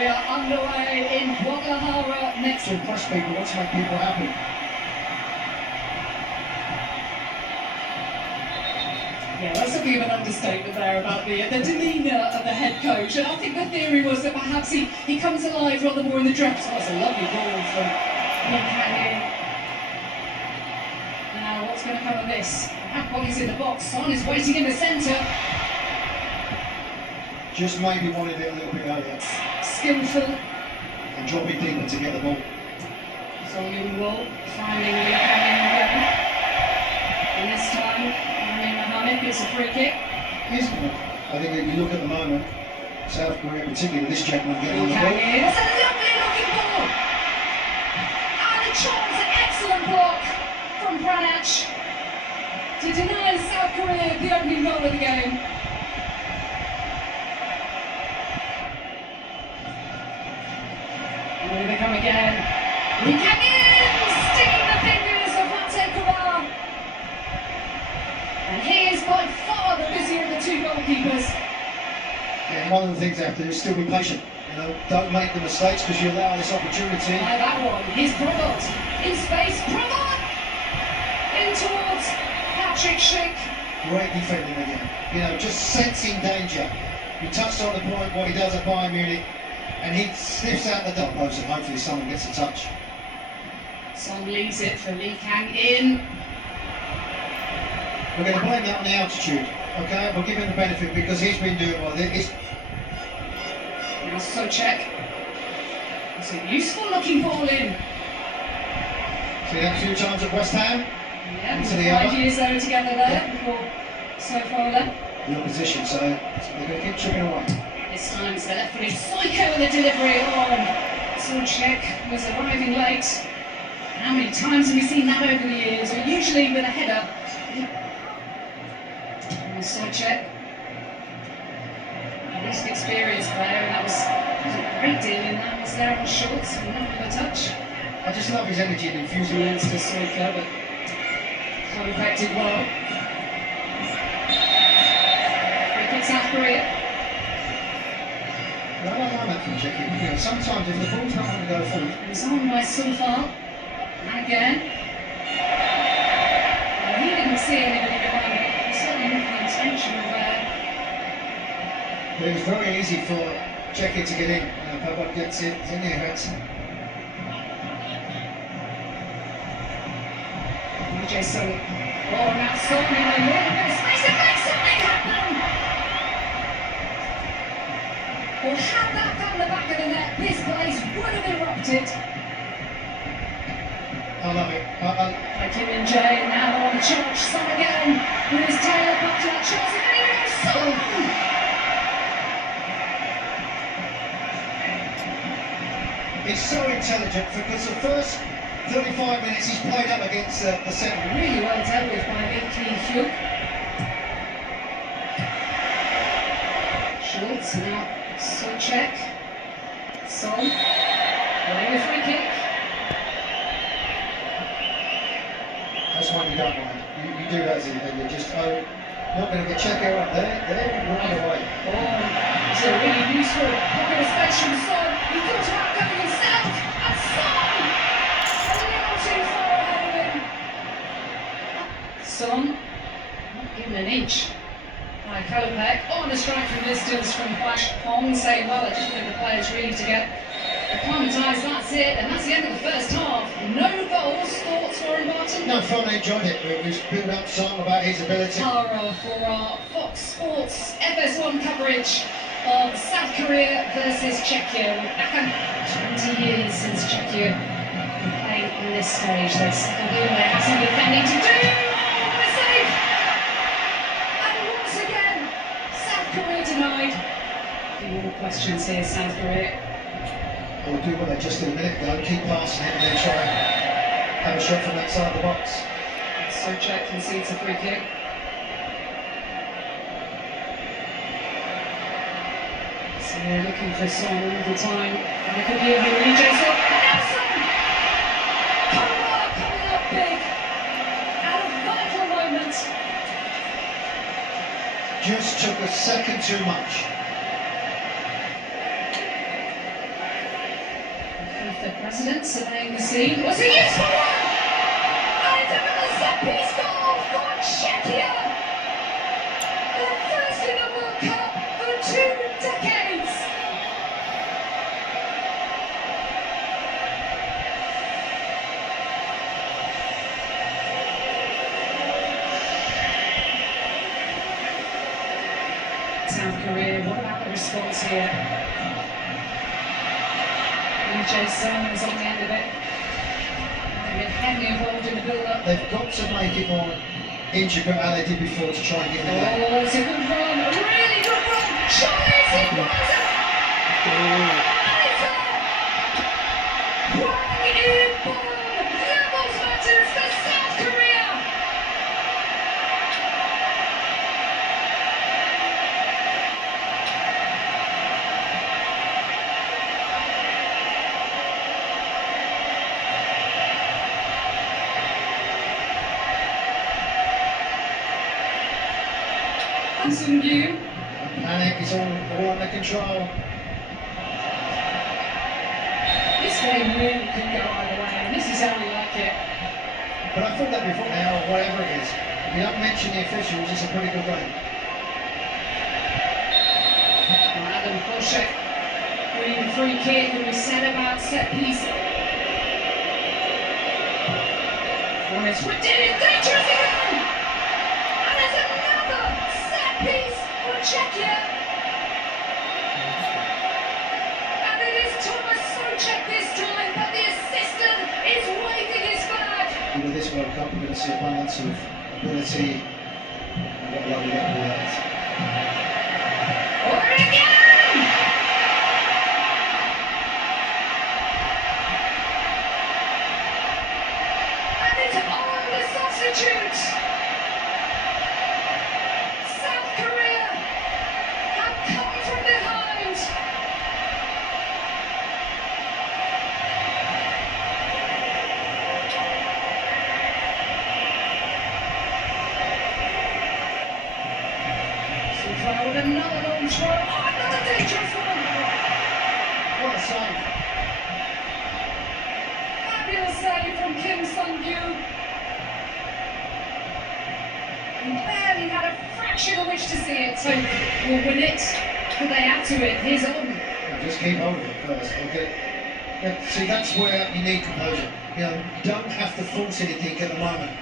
We are underway in Guadalajara next. To impress people, let's make people happy. Yeah, that's something of an understatement there about the demeanour of the head coach. And I think the theory was that perhaps he comes alive rather more in the dress. Oh, it's a lovely ball from Lee. Now, what's going to come of this? Body's in the box. Son is waiting in the centre. Just maybe wanted it a little bit earlier. Skillful. And drop it deeper to get the ball. Son in the wall, finding Lee again. And this time, it's a free kick. Isn't it? I think if you look at the moment, South Korea, particularly with this gentleman getting on the ball. It's a lovely looking ball. And a chance, an excellent block from Pranach to deny South Korea the opening goal of the game. And here they come again. Lee Kang-in, sticking the fingers of Mate Kovar. And he is by far the busier of the two goalkeepers. Yeah, one of the things they have to do is still be patient. You know, don't make the mistakes because you allow this opportunity. By that one, here's Provot in space. Provot in towards Patrick Schick. Great defending again. You know, just sensing danger. You touched on the point what he does at Bayern Munich, and he sniffs out the dot post, and hopefully someone gets a touch. Son leaves it for Lee Kang-in. We're going to blame that on the altitude, okay? We'll give him the benefit because he's been doing well. Now Czech. It's a useful looking ball in. See that a few times at West Ham? Yeah, 5 years they were together there before Sofola. The opposition, so they're going to keep chipping away. This time it's the left footed Psycho with the delivery on. Czech was arriving late. How many times have we seen that over the years? Well, usually with a header. Czech, at least an experienced player, and that was a great deal in that. Was there on Schultz, enough of a touch. I just love his energy and enthusiasm. To Soika, but Kolopek did well. Free kick South Korea. I like that from Czech. You know, sometimes if the ball's not going to go forward. And it's on by Sulfar. And again. Well, he didn't see anybody behind it. But it was very easy for Czech to get in. Pablo gets it, it's in there, hurts. DJ Son. Oh, now Son in a little bit of space to make something happen! Well, had that found the back of the net, this place would have erupted. I love it. By Kim and Jay, now they're on the charge. Son again, with his tail back to that chance. And here goes Son! He's so intelligent because the first 35 minutes he's played up against the centre. Really well dealt with by Lee Hyuk. Schultz now, Czech. Son, playing a free kick. That's one you don't mind. You do that as a defender, just not going to get Checo up there, right away. Oh, it's a really useful pocket of space from Son. He thought about coming himself, and Son! A little too far ahead of him. Son, not given an inch by Kolopek. On a strike from distance from Hong, saying, well, I just wanted the players really to get acclimatised, that's it, and that's the end of the first half. No goals, thoughts, Warren Barton? No, fun, I enjoyed it. It was built up song about his ability. Tara for our Fox Sports FS1 coverage of South Korea versus Czechia. Back 20 years since Czechia playing on this stage. They second in, they have some defending to do. Oh, what a save! And once again, South Korea denied. A few more questions here, South Korea. Or do what they just did a minute ago, keep passing it and then try and have a shot from that side of the box. Czech concedes a free kick. So they're looking for Son all the time. And it could be a Henry Jason. Nelson! Coming up big. At a vital moment. Just took a second too much. the president surveying the scene. Was a useful one! And it's another set-piece goal for Czechia! The first in the World Cup for 2 decades! South Korea, what about the response here? Jason is on the end of it. They've been heavily involved in the build-up. They've got to make it more intricate how they did before to try and get it back. Oh, it's a good run, a really good run. Charlie's equaliser. And it's Hwang In-bom levels matters for South Korea. Some new. Panic is all under control. This game really could go either way, and this is how we like it. But I thought that before now, whatever it is. If you don't mention the officials, it's a pretty good game. Adam Koshek winning the free kick, and we said about set piece. Forrest did it, dangerous again! And there's another set piece for Czechia. And it is Thomas Souček this time, but the assistant is waving his flag. With this World Cup, we're going to see abundance of ability. And what lovely look at that. Over again! And it's on the substitutes. South Korea have come from behind. So far with another long throw. Oh, another dangerous one. What a save. Fabulous save from Kim Sung-gyu. He barely had a fraction of which to see it, so we'll win it. But they add to it. He's on. Now just keep hold of it first. Okay. Yeah, see, that's where you need composure. You know, you don't have to force anything at the moment.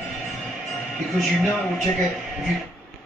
Because you know what you get if you